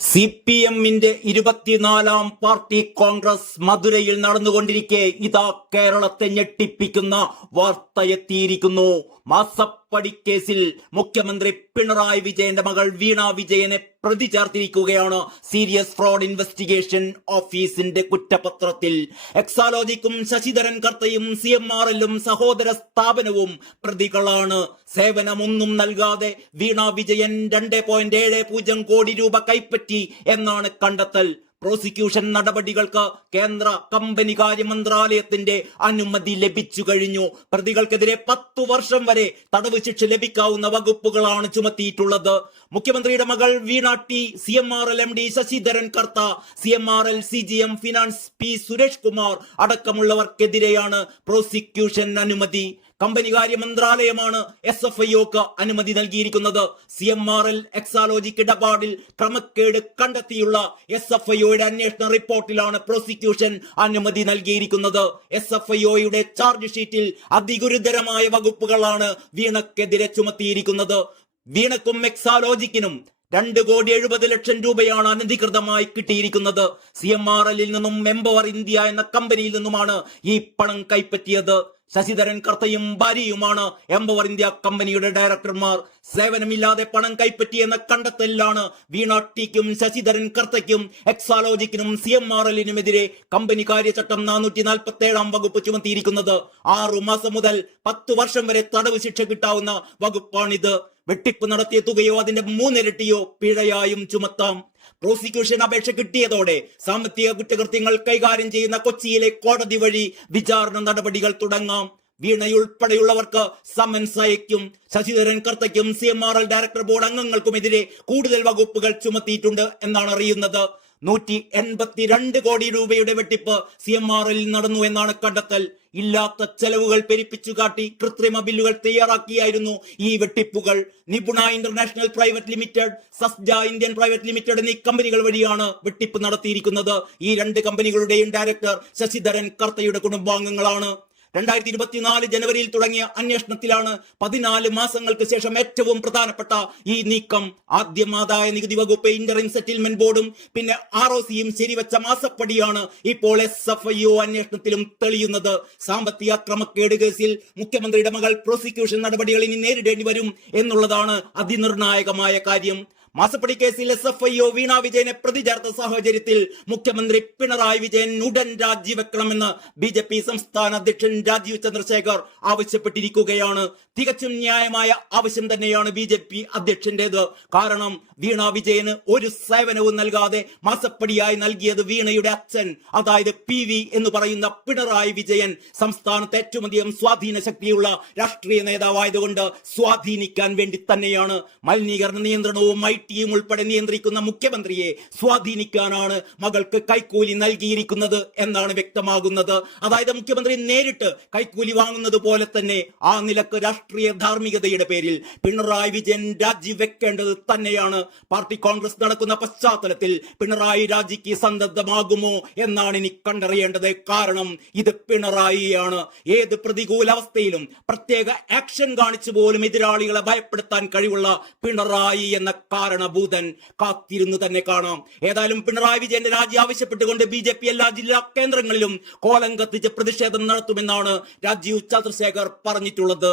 CPM-ന്റെ 24-ാം party Congress മധുരയിൽ നടന്നുകൊണ്ടിരിക്കെ ഇതാ കേരളത്തെ ഞെട്ടിപ്പിക്കുന്ന വാർത്തയെത്തിയിരിക്കുന്നു. മാസപ്പടിക്കേസിൽ മുഖ്യമന്ത്രി പിണറായി വിജയന്റെ മകൾ വീണ വിജയനെ പ്രതി ചേർത്തിരിക്കുകയാണ് സീരിയസ് ഫ്രോഡ് ഇൻവെസ്റ്റിഗേഷൻ ഓഫീസിന്റെ കുറ്റപത്രത്തിൽ. എക്സാലോജിക്കും ശശിധരൻ കർത്തയും CMRL-ഉം സഹോദര സ്ഥാപനവും പ്രതികളാണ്. സേവനമൊന്നും നൽകാതെ വീണ വിജയൻ 2.70 കോടി രൂപ കൈപ്പറ്റി എന്നാണ് കണ്ടെത്തൽ. പ്രോസിക്യൂഷൻ നടപടികൾക്ക് കേന്ദ്ര കമ്പനി കാര്യ മന്ത്രാലയത്തിന്റെ അനുമതി ലഭിച്ചു കഴിഞ്ഞു. പ്രതികൾക്കെതിരെ 10 വർഷം വരെ തടവ് ശിക്ഷ ലഭിക്കാവുന്ന വകുപ്പുകളാണ് ചുമത്തിയിട്ടുള്ളത്. മുഖ്യമന്ത്രിയുടെ മകൾ Veena T, CMRL MD Sasidharan Kartha, CMRL CGM finance P Suresh Kumar അടക്കമുള്ളവർക്കെതിരെയാണ് പ്രോസിക്യൂഷൻ അനുമതി. കമ്പനി കാര്യ മന്ത്രാലയമാണ് SFIOക്ക് അനുമതി നൽകിയിരിക്കുന്നത്. CMRL എക്സാലോജിക് ഇടപാടിൽ ക്രമക്കേട് കണ്ടെത്തിയുള്ള SFIOയുടെ അന്വേഷണ റിപ്പോർട്ടിലാണ് പ്രോസിക്യൂഷൻ അനുമതി നൽകിയിരിക്കുന്നത്. SFIOയുടെ ചാർജ് ഷീറ്റിൽ അതിഗുരുതരമായ വകുപ്പുകളാണ് വീണക്കെതിരെ ചുമത്തിയിരിക്കുന്നത്. വീണക്കും എക്സാലോജിക്കിനും 2,70,00,000 രൂപയാണ് അനധികൃതമായി കിട്ടിയിരിക്കുന്നത്. CMRL-ൽ നിന്നും എംപവർ ഇന്ത്യ എന്ന കമ്പനിയിൽ നിന്നുമാണ് ഈ പണം കൈപ്പറ്റിയത്. ശശിധരൻ കർത്തയും ഭാര്യയുമാണ് എംപവർ ഇന്ത്യ കമ്പനിയുടെ ഡയറക്ടർമാർ. സേവനമില്ലാതെ പണം കൈപ്പറ്റിയെന്ന കണ്ടെത്തലിലാണ് വീണ ടിക്കും ശശിധരൻ കർത്തയ്ക്കും എക്സാലോജിക്കിനും CMRL-നുമെതിരെ കമ്പനി കാര്യചട്ടം 447-ാം വകുപ്പ് ചുമത്തിയിരിക്കുന്നത്. 6 മാസം മുതൽ 10 വർഷം വരെ തടവ് ശിക്ഷ കിട്ടാവുന്ന വകുപ്പാണിത്. വെട്ടിപ്പ് നടത്തിയ തുകയോ അതിന്റെ 3 ഇരട്ടിയോ പിഴയായും ചുമത്താം. പ്രോസിക്യൂഷൻ അപേക്ഷ കിട്ടിയതോടെ സാമ്പത്തിക കുറ്റകൃത്യങ്ങൾ കൈകാര്യം ചെയ്യുന്ന കൊച്ചിയിലെ കോടതി വഴി വിചാരണ നടപടികൾ തുടങ്ങാം. വീണയുൾപ്പെടെയുള്ളവർക്ക് സമൻസ് അയക്കും. ശശിധരൻ കർത്തയ്ക്കും CMRL ഡയറക്ടർ ബോർഡ് അംഗങ്ങൾക്കുമെതിരെ കൂടുതൽ വകുപ്പുകൾ ചുമത്തിയിട്ടുണ്ട് എന്നാണ് അറിയുന്നത്. 182 കോടി രൂപയുടെ വെട്ടിപ്പ് CMRL-ൽ നടന്നു എന്നാണ് കണ്ടെത്തൽ. ഇല്ലാത്ത ചെലവുകൾ പെരുപ്പിച്ചു കാട്ടി കൃത്രിമ ബില്ലുകൾ തയ്യാറാക്കിയായിരുന്നു ഈ വെട്ടിപ്പുകൾ. നിപുണ ഇന്റർനാഷണൽ പ്രൈവറ്റ് ലിമിറ്റഡ്, സസ്ജ ഇന്ത്യൻ പ്രൈവറ്റ് ലിമിറ്റഡ് എന്നീ കമ്പനികൾ വഴിയാണ് വെട്ടിപ്പ് നടത്തിയിരിക്കുന്നത്. ഈ 2 കമ്പനികളുടെയും ഡയറക്ടർ ശശിധരൻ കർത്തയുടെ കുടുംബാംഗങ്ങളാണ്. 2024 ജനുവരിയിൽ തുടങ്ങിയ അന്വേഷണത്തിലാണ് 14 മാസങ്ങൾക്ക് ശേഷം ഏറ്റവും പ്രധാനപ്പെട്ട ഈ നീക്കം. ആദ്യം ആദായ നികുതി വകുപ്പ്, ഇന്ററിം സെറ്റിൽമെന്റ് ബോർഡും പിന്നെ ROCയും ശരിവെച്ച മാസപ്പടിയാണ് ഇപ്പോൾ SFIO അന്വേഷണത്തിലും തെളിയുന്നത്. സാമ്പത്തിക ക്രമക്കേട് കേസിൽ മുഖ്യമന്ത്രിയുടെ മകൾ പ്രോസിക്യൂഷൻ നടപടികൾ ഇനി നേരിടേണ്ടി വരും എന്നുള്ളതാണ് അതിനിർണായകമായ കാര്യം. മാസപ്പടി കേസിൽ SFIO വീണ വിജയനെ പ്രതി ചേർത്ത സാഹചര്യത്തിൽ മുഖ്യമന്ത്രി പിണറായി വിജയൻ ഉടൻ രാജിവെക്കണമെന്ന് BJP സംസ്ഥാന അധ്യക്ഷൻ രാജീവ് ചന്ദ്രശേഖർ ആവശ്യപ്പെട്ടിരിക്കുകയാണ്. തികച്ചും ന്യായമായ ആവശ്യം തന്നെയാണ് BJP അധ്യക്ഷന്റേത്. കാരണം വീണ വിജയന് ഒരു സേവനവും നൽകാതെ മാസപ്പടിയായി നൽകിയത് വീണയുടെ അച്ഛൻ, അതായത് PV എന്ന് പറയുന്ന പിണറായി വിജയൻ സംസ്ഥാനത്ത് ഏറ്റവും അധികം സ്വാധീന ശക്തിയുള്ള രാഷ്ട്രീയ നേതാവായതുകൊണ്ട് സ്വാധീനിക്കാൻ വേണ്ടി തന്നെയാണ്. മലിനീകരണ നിയന്ത്രണവും IT-യും ഉൾപ്പെടെ നിയന്ത്രിക്കുന്ന മുഖ്യമന്ത്രിയെ സ്വാധീനിക്കാനാണ് മകൾക്ക് കൈക്കൂലി നൽകിയിരിക്കുന്നത് എന്നാണ് വ്യക്തമാകുന്നത്. അതായത് മുഖ്യമന്ത്രി നേരിട്ട് കൈക്കൂലി വാങ്ങുന്നത് പോലെ തന്നെ ആ നിലക്ക് രാഷ്ട്രീയ ധാർമ്മികതയുടെ പേരിൽ പിണറായി വിജയൻ രാജിവെക്കേണ്ടത് തന്നെയാണ്. പാർട്ടി കോൺഗ്രസ് നടക്കുന്ന പശ്ചാത്തലത്തിൽ പിണറായി രാജിക്ക് സന്നദ്ധമാകുമോ എന്നാണ് ഇനി കണ്ടറിയേണ്ടത്. കാരണം ഇത് പിണറായിയാണ്. ഏത് പ്രതികൂല അവസ്ഥയിലും പ്രത്യേക ആക്ഷൻ കാണിച്ചു പോലും എതിരാളികളെ ഭയപ്പെടുത്താൻ കഴിവുള്ള പിണറായി എന്ന കാരണഭൂതൻ കാത്തിരുന്നു തന്നെ കാണാം. ഏതായാലും പിണറായി വിജയന്റെ രാജി ആവശ്യപ്പെട്ടുകൊണ്ട് BJP എല്ലാ ജില്ലാ കേന്ദ്രങ്ങളിലും കോലം കത്തിച്ച് പ്രതിഷേധം നടത്തുമെന്നാണ് രാജീവ് ചന്ദ്രശേഖർ പറഞ്ഞിട്ടുള്ളത്.